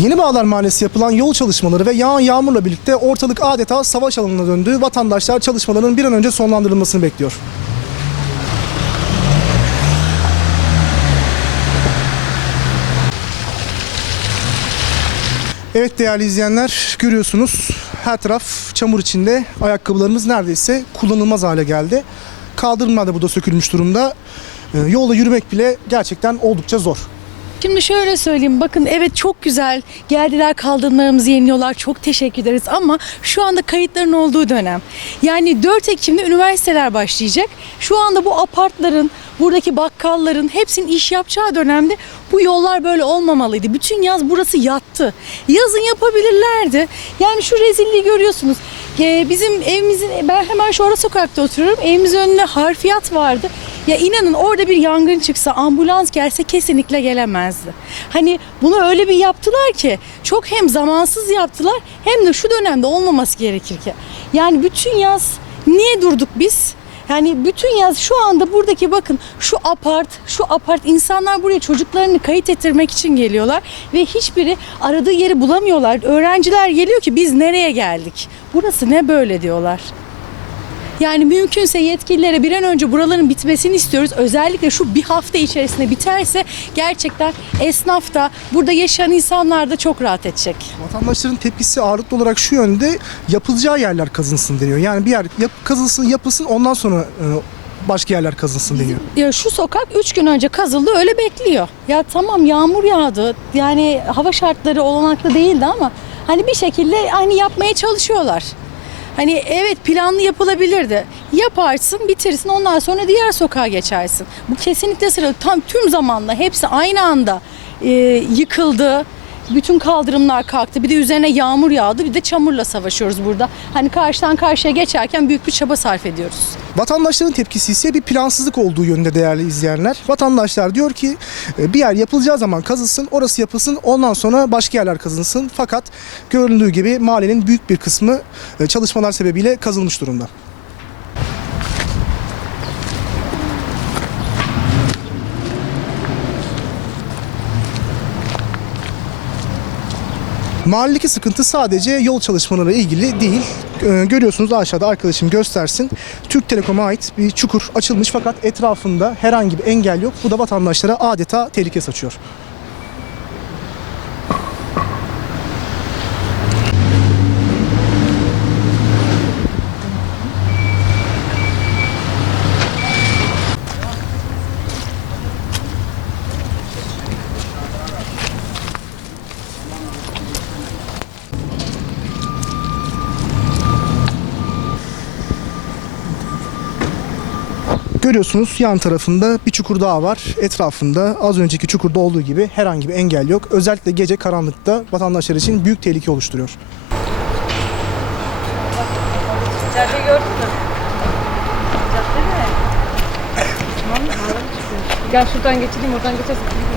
Yeni Bağlar Mahallesi yapılan yol çalışmaları ve yağan yağmurla birlikte ortalık adeta savaş alanına döndü. Vatandaşlar çalışmaların bir an önce sonlandırılmasını bekliyor. Evet değerli izleyenler görüyorsunuz her taraf çamur içinde ayakkabılarımız neredeyse kullanılmaz hale geldi. Kaldırımlar da burada sökülmüş durumda. Ee, Yolda yürümek bile gerçekten oldukça zor. Şimdi şöyle söyleyeyim bakın evet çok güzel geldiler kaldırımlarımızı yeniliyorlar çok teşekkür ederiz ama şu anda kayıtların olduğu dönem. Yani 4 Ekim'de üniversiteler başlayacak. Şu anda bu apartların buradaki bakkalların hepsinin iş yapacağı dönemde bu yollar böyle olmamalıydı. Bütün yaz burası yattı. Yazın yapabilirlerdi. Yani şu rezilliği görüyorsunuz. Ee, Bizim evimizin ben hemen şu ara sokakta oturuyorum. Evimizin önünde harfiyat vardı. Ya inanın orada bir yangın çıksa ambulans gelse kesinlikle gelemezdi. Hani bunu öyle bir yaptılar ki çok hem zamansız yaptılar hem de şu dönemde olmaması gerekir ki. Yani bütün yaz niye durduk biz? Yani bütün yaz şu anda buradaki bakın şu apart, şu apart insanlar buraya çocuklarını kayıt ettirmek için geliyorlar ve hiçbiri aradığı yeri bulamıyorlar. Öğrenciler geliyor ki biz nereye geldik? Burası ne böyle diyorlar. Yani mümkünse yetkililere bir an önce buraların bitmesini istiyoruz. Özellikle şu bir hafta içerisinde biterse gerçekten esnaf da burada yaşayan insanlar da çok rahat edecek. Vatandaşların tepkisi ağırlıklı olarak şu yönde yapılacağı yerler kazınsın deniyor. Yani bir yer yap, kazılsın yapılsın ondan sonra e, başka yerler kazılsın deniyor. Ya şu sokak 3 gün önce kazıldı öyle bekliyor. Ya tamam yağmur yağdı. Yani hava şartları olanaklı değildi ama hani bir şekilde hani yapmaya çalışıyorlar. Hani evet planlı yapılabilirdi. Yaparsın, bitirsin ondan sonra diğer sokağa geçersin. Bu kesinlikle sıra tam tüm zamanla hepsi aynı anda e, yıkıldı. Bütün kaldırımlar kalktı. Bir de üzerine yağmur yağdı. Bir de çamurla savaşıyoruz burada. Hani karşıdan karşıya geçerken büyük bir çaba sarf ediyoruz. Vatandaşların tepkisi ise bir plansızlık olduğu yönde değerli izleyenler. Vatandaşlar diyor ki e, bir yer yapılacağı zaman kazılsın, orası yapılsın, ondan sonra başka yerler kazılsın. Fakat görüldüğü gibi mahallenin büyük bir kısmı e, çalışmalar sebebiyle kazılmış durumda. Mahalledeki sıkıntı sadece yol çalışmaları ilgili değil. Ee, Görüyorsunuz aşağıda arkadaşım göstersin. Türk Telekom'a ait bir çukur açılmış fakat etrafında herhangi bir engel yok. Bu da vatandaşlara adeta tehlike saçıyor. Görüyorsunuz yan tarafında bir çukur daha var. Etrafında az önceki çukurda olduğu gibi herhangi bir engel yok. Özellikle gece karanlıkta vatandaşlar için büyük tehlike oluşturuyor. Cadde gördün mü? Cadde mi? Gel şuradan geçelim, oradan geçersin.